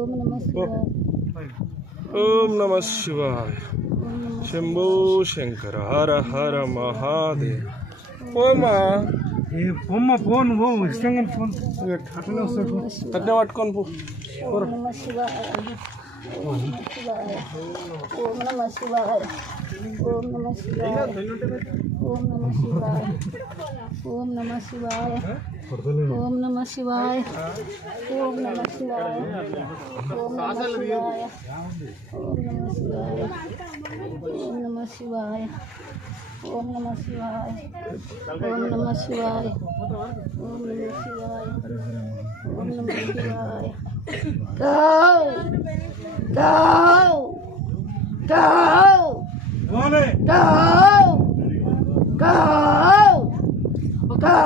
ఓం నమ శివాయ. ఓం నమ శివాయ. శంభో శంకర హర హర మహాదేవ్. పోమా పొమ్మ ఫోన్ ఇష్టంగా ఫోన్ అట్నే పట్టుకొని పో. ఓం నమ శివాయ. ఓం నమ శివాయ. ఓం నమ శివాయ. ఓం నమ శివాయ. ఓం నమ శివాయ. ఓం నమ శివాయ. ఓం నమ శివాయ. ఓం నమ శివాయ. ఓం నమ శివాయ. ఓం నమ శివాయ. ఓం నమ శివాయ. ఓం నమ శివాయ. ఓం నమ శివాయ. ఓం నమ శివాయ. ఓం నమ శివాయ. Go! Go! Go! Go! Go! Go!